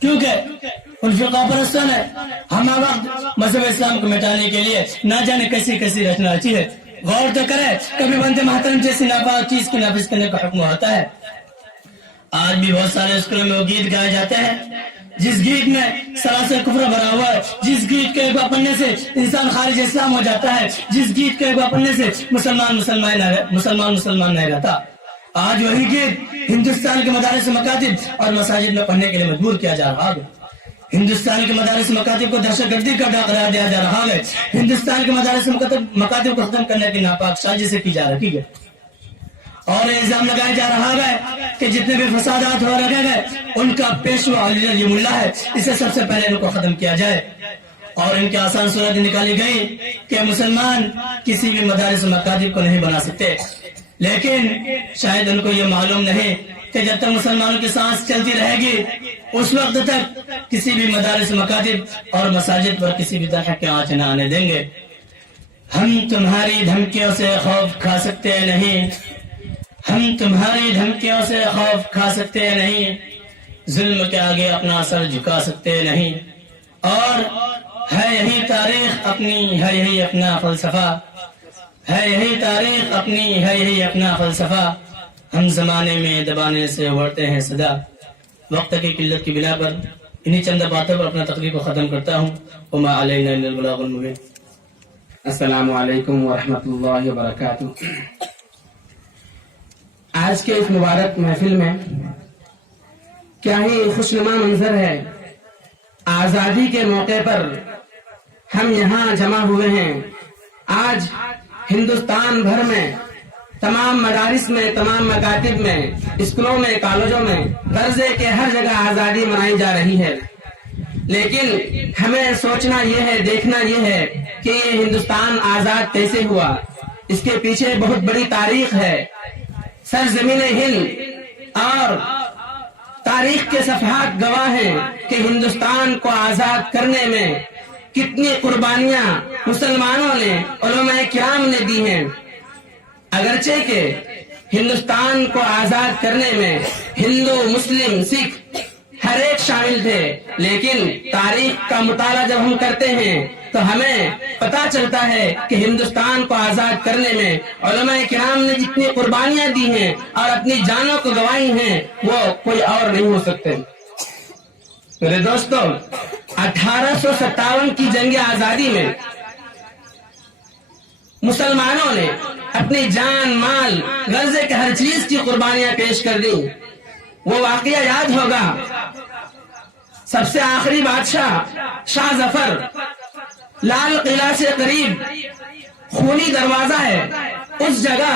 کیونکہ ان فرقہ پرستوں نے ہمہ وقت مذہب اسلام کو مٹانے کے لیے نہ جانے کیسی کیسی رچنا رچی ہے. غور تو کرے، کبھی وندے ماترم جیسی ناپاک چیز کو نافذ کرنے کا حکم ہوتا ہے. آج بھی بہت سارے اسکولوں میں وہ گیت گائے جاتے ہیں جس گیت میں سراسر کفر بھرا ہوا ہے، جس گیت کے ایک بار پڑھنے سے انسان خارج اسلام ہو جاتا ہے، جس گیت کے ایک بار پڑھنے سے مسلمان نہیں رہتا. آج وہی گیت ہندوستان کے مدارس مکاتب اور مساجد میں پڑھنے کے لیے مجبور کیا جا رہا ہے. ہندوستان کے مدارس مکاتب کو دہشت گردی کا ڈر قرار دیا جا رہا ہے. ہندوستان کے مدارس مکاتب کو ختم کرنے کی ناپاک سازشیں کی جا رہی ہے. اور الزام لگایا جا رہا ہے کہ جتنے بھی فسادات ہو رکھے گئے ان کا پیشوا علی ملا ہے، اسے سب سے پہلے ان کو ختم کیا جائے. اور ان کی آسان صورت نکالی گئی کہ مسلمان کسی بھی مدارس مکاتب کو نہیں بنا سکتے، لیکن شاید ان کو یہ معلوم نہیں کہ جب تک مسلمانوں کی سانس چلتی رہے گی اس وقت تک کسی بھی مدارس مکاتب اور مساجد پر کسی بھی طرح کے آنچ نہ آنے دیں گے. ہم تمہاری دھمکیوں سے خوف کھا سکتے نہیں، ہم تمہاری دھمکیوں سے خوف کھا سکتے نہیں، ظلم کے آگے اپنا سر جھکا سکتے نہیں. اور ہے یہی تاریخ اپنی، ہے یہی اپنا فلسفہ، ہے یہی تاریخ اپنی، ہے یہی اپنا فلسفہ. ہم زمانے میں دبانے سے ابھرتے ہیں صدا. وقت کی قلت کی بنا پر انہی چند باتوں پر اپنا تقریر کو ختم کرتا ہوں. وما علینا الا البلاغ المبین. السلام علیکم ورحمۃ اللہ وبرکاتہ. آج کے اس مبارک محفل میں کیا ہی خوشنما منظر ہے. آزادی کے موقع پر ہم یہاں جمع ہوئے ہیں. آج ہندوستان بھر میں تمام مدارس میں، تمام مکاتب میں، اسکولوں میں، کالجوں میں غرضے کے ہر جگہ آزادی منائی جا رہی ہے. لیکن ہمیں سوچنا یہ ہے، دیکھنا یہ ہے کہ یہ ہندوستان آزاد کیسے ہوا. اس کے پیچھے بہت بڑی تاریخ ہے. سرزمین ہند اور تاریخ کے صفحات گواہ ہیں کہ ہندوستان کو آزاد کرنے میں کتنی قربانیاں مسلمانوں نے، علماء کرام نے دی ہیں. اگرچہ کہ ہندوستان کو آزاد کرنے میں ہندو، مسلم، سکھ ہر ایک شامل تھے، لیکن تاریخ کا مطالعہ جب ہم کرتے ہیں تو ہمیں پتا چلتا ہے کہ ہندوستان کو آزاد کرنے میں علماء کرام نے جتنی قربانیاں دی ہیں اور اپنی جانوں کو گنوائی ہیں وہ کوئی اور نہیں ہو سکتے. میرے دوستو، 1857 کی جنگ آزادی میں مسلمانوں نے اپنی جان، مال، غرضے کے ہر چیز کی قربانیاں پیش کر دی. وہ واقعہ یاد ہوگا، سب سے آخری بادشاہ شاہ ظفر، لال قلعہ سے قریب خونی دروازہ ہے، اس جگہ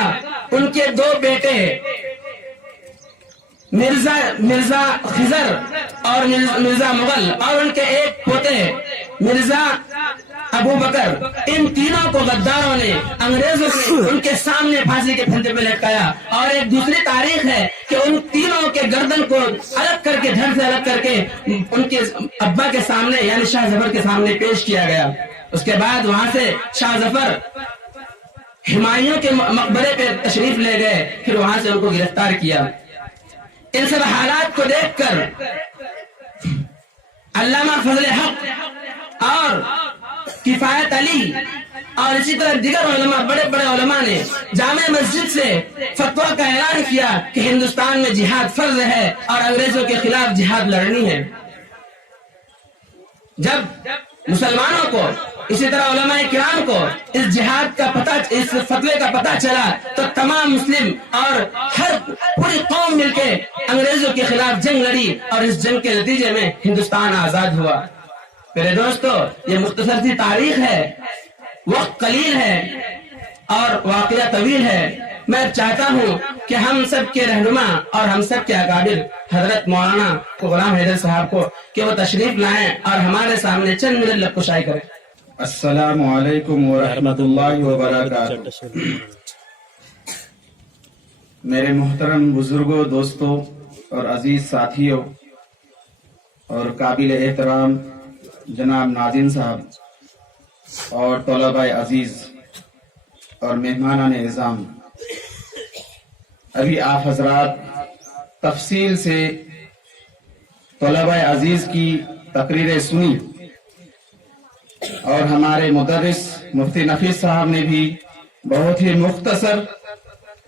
ان کے دو بیٹے مرزا خضر اور مرزا مغل اور ان کے ایک پوتے مرزا ابو بکر، ان تینوں کو غداروں نے، انگریزوں نے ان کے سامنے پھانسی کے پھندے پہ لٹکایا. اور ایک دوسری تاریخ ہے کہ ان تینوں کے گردن کو الگ کر کے، دھڑ سے الگ کر کے ان کے ابا کے سامنے یعنی شاہ ظفر کے سامنے پیش کیا گیا. اس کے بعد وہاں سے شاہ ظفر ہمایوں کے مقبرے پہ تشریف لے گئے، پھر وہاں سے ان کو گرفتار کیا. ان سب حالات کو دیکھ کر علامہ فضل حق اور کفایت علی اور اسی طرح دیگر علماء، بڑے بڑے علماء نے جامع مسجد سے فتویٰ کا اعلان کیا کہ ہندوستان میں جہاد فرض ہے اور انگریزوں کے خلاف جہاد لڑنی ہے. جب مسلمانوں کو، اسی طرح علماء کرام کو اس جہاد کا پتہ، اس فتوے کا پتہ چلا تو تمام مسلم اور ہر پوری قوم مل کے انگریزوں کے خلاف جنگ لڑی اور اس جنگ کے نتیجے میں ہندوستان آزاد ہوا. میرے دوستو، یہ مختصر سی تاریخ ہے، وقت قلیل ہے اور واقعہ طویل ہے. میں چاہتا ہوں کہ ہم سب کے رہنما اور ہم سب کے اکابر حضرت مولانا غلام حیدر صاحب کو کہ وہ تشریف لائیں اور ہمارے سامنے چند منٹ لب کشائی کریں. السلام علیکم ورحمۃ اللہ وبرکاتہ۔ میرے محترم بزرگوں، دوستوں اور عزیز ساتھیوں اور قابل احترام جناب ناظم صاحب اور طلباء عزیز اور مہمانان اعظام، ابھی آپ حضرات تفصیل سے طلباء عزیز کی تقریریں سنی اور ہمارے مدرس مفتی نفیس صاحب نے بھی بہت ہی مختصر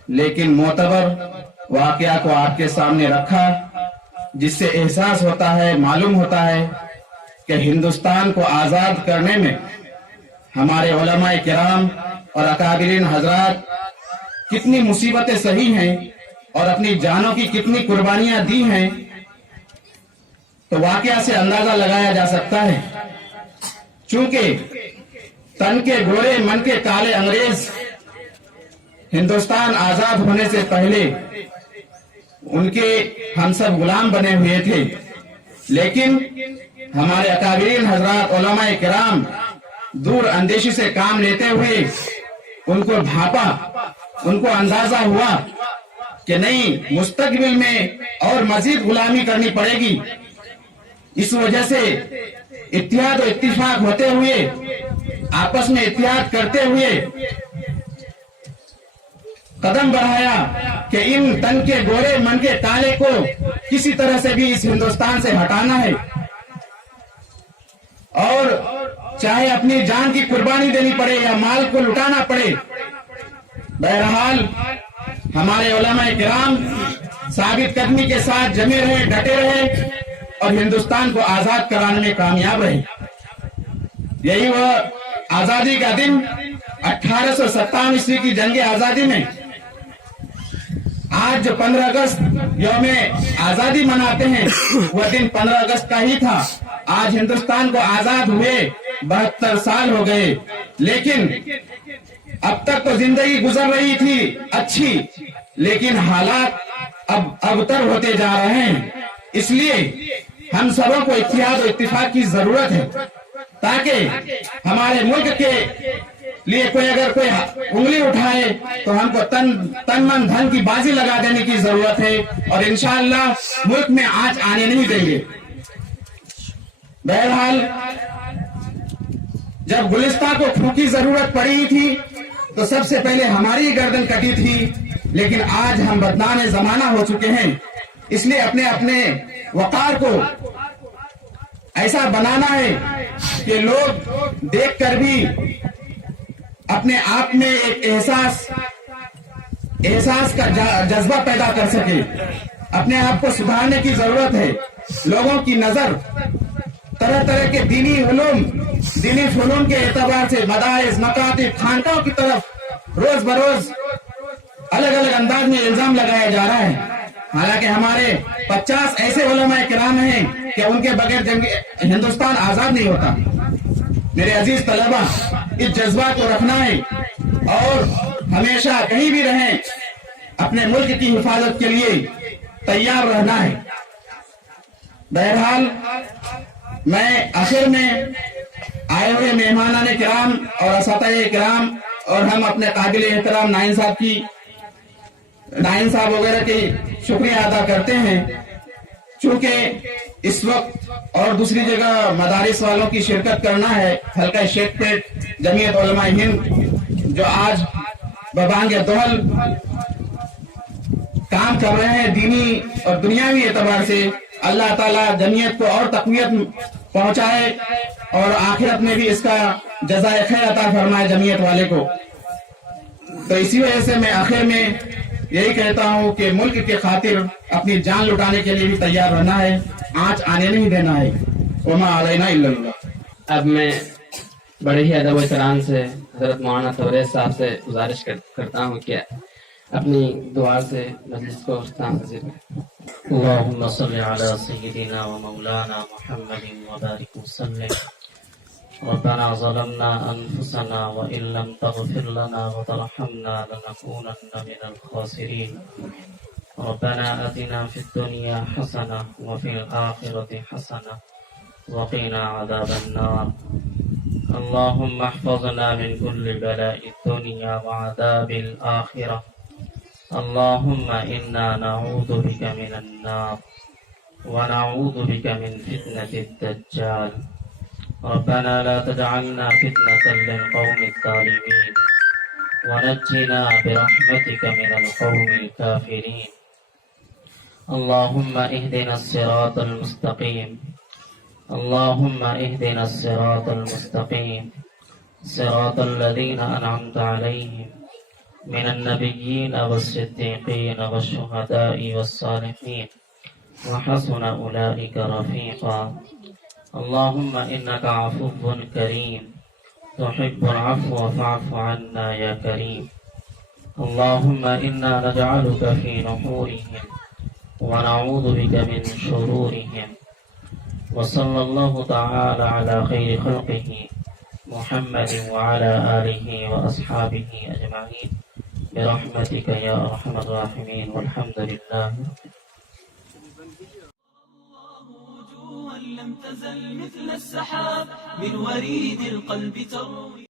لیکن معتبر واقعہ کو آپ کے سامنے رکھا، جس سے احساس ہوتا ہے، معلوم ہوتا ہے کہ ہندوستان کو آزاد کرنے میں ہمارے علماء کرام اور اکابرین حضرات کتنی مصیبتیں سہی ہیں اور اپنی جانوں کی کتنی قربانیاں دی ہیں، تو واقعہ سے اندازہ لگایا جا سکتا ہے۔ چونکہ تن کے گورے من کے کالے انگریز ہندوستان آزاد ہونے سے پہلے ان کے ہم سب غلام بنے ہوئے تھے، لیکن ہمارے اکابرین حضرات علماء کرام دور اندیشی سے کام لیتے ہوئے ان کو بھاپا، ان کو اندازہ ہوا کہ نہیں، مستقبل میں اور مزید غلامی کرنی پڑے گی۔ اس وجہ سے اتحاد و اتفاق ہوتے ہوئے، آپس میں اتحاد کرتے ہوئے قدم بڑھایا کہ ان تن کے گورے من کے کالے کو کسی طرح سے بھی اس ہندوستان سے ہٹانا ہے، اور چاہے اپنی جان کی قربانی دینی پڑے یا مال کو لٹانا پڑے۔ بہرحال ہمارے علماء کرام ثابت قدمی کے ساتھ جمے رہے، ڈٹے رہے اور ہندوستان کو آزاد کرانے میں کامیاب رہے۔ یہی وہ آزادی کا دن 1857 کی جنگ آزادی میں آج جو 15 اگست یوم آزادی مناتے ہیں، وہ دن 15 اگست کا ہی تھا۔ آج ہندوستان کو آزاد ہوئے 72 سال ہو گئے، لیکن اب تک تو زندگی گزر رہی تھی اچھی، لیکن حالات اب ابتر ہوتے جا رہے ہیں۔ اس لیے ہم سبوں کو اتحاد و اتفاق کی ضرورت ہے، تاکہ ہمارے ملک کے لیے کوئی اگر کوئی انگلی اٹھائے تو ہم کو تن من دھن کی بازی لگا دینے کی ضرورت ہے، اور انشاءاللہ ملک میں آنچ آنے نہیں دیں گے۔ بہرحال جب گلستان کو پھونکی ضرورت پڑی تھی تو سب سے پہلے ہماری گردن کٹی تھی، لیکن آج ہم بدنام زمانہ ہو چکے ہیں۔ اس لیے اپنے اپنے وقار کو ایسا بنانا ہے کہ لوگ دیکھ کر بھی اپنے آپ میں ایک احساس کا جذبہ پیدا کر سکے۔ اپنے آپ کو سدھارنے کی ضرورت ہے۔ لوگوں کی نظر طرح طرح کے دینی فنون کے اعتبار سے مدارس، مکاتب، خانقاہوں کی طرف روز بروز الگ الگ انداز میں الزام لگایا جا رہا ہے، حالانکہ ہمارے 50 ایسے علماء کرام ہیں کہ ان کے بغیر ہندوستان آزاد نہیں ہوتا۔ میرے عزیز طلبہ، اس جذبات کو رکھنا ہے اور ہمیشہ کہیں بھی رہیں اپنے ملک کی حفاظت کے لیے تیار رہنا ہے۔ بہرحال میں آخر میں آئے ہوئے مہمانان کرام اور اساتذہ کرام اور ہم اپنے قابل احترام نائن صاحب وغیرہ کی شکریہ ادا کرتے ہیں، چونکہ اس وقت اور دوسری جگہ مدارس والوں کی شرکت کرنا ہے۔ حلقہ شیخ پیٹ جمعیت علماء ہند جو آج ببانگ دوحل کام کر رہے ہیں دینی اور دنیاوی اعتبار سے، اللہ تعالیٰ جمعیت کو اور تقویت پہنچائے اور آخرت میں بھی اس کا جزائے خیر عطا فرمائے جمعیت والے کو۔ تو اسی وجہ سے میں آخر میں یہی کہتا ہوں کہ ملک کے خاطر اپنی جان لٹانے کے لیے بھی تیار رہنا ہے، آنچ آنے نہیں دینا ہے۔ وما علینا الا اللہ۔ اب میں بڑے ہی ادب و احترام سے حضرت مولانا تبریز صاحب سے گزارش کرتا ہوں کہ اپنی دعا سے مجلس کو اختتام پذیر کریں۔ اللهم صل على سيدنا ومولانا محمد وبارك وسلم۔ ربنا ظلمنا أنفسنا وإن لم تغفر لنا وترحمنا لنكونن من الخاسرين۔ ربنا آتنا في الدنيا حسنة وفي الآخرة حسنة وقنا عذاب النار۔ اللهم احفظنا من كل بلاء الدنيا وعذاب الآخرة. اللهم إنا نعوذ بك من النار ونعوذ بك من فتنة الدجال. ربنا لا تجعلنا فتنة للقوم الظالمين ونجنا برحمتك من القوم الكافرين. اللهم اهدنا الصراط المستقيم. اللهم اهدنا الصراط المستقيم صراط الذين أنعمت عليهم من النبيين والصديقين والشهداء والصالحين وحسن أولئك رفيقا. اللهم إنك عفو كريم تحب العفو فاعف عنا يا كريم. اللهم إنا نجعلك في نحورهم ونعوذ بك من شرورهم. وصلى الله تعالى على خير خلقه محمد وعلى آله وأصحابه أجمعين برحمتك يا أرحم الراحمين والحمد لله. وجوها لم تزل مثل السحاب من وريد القلب تروي.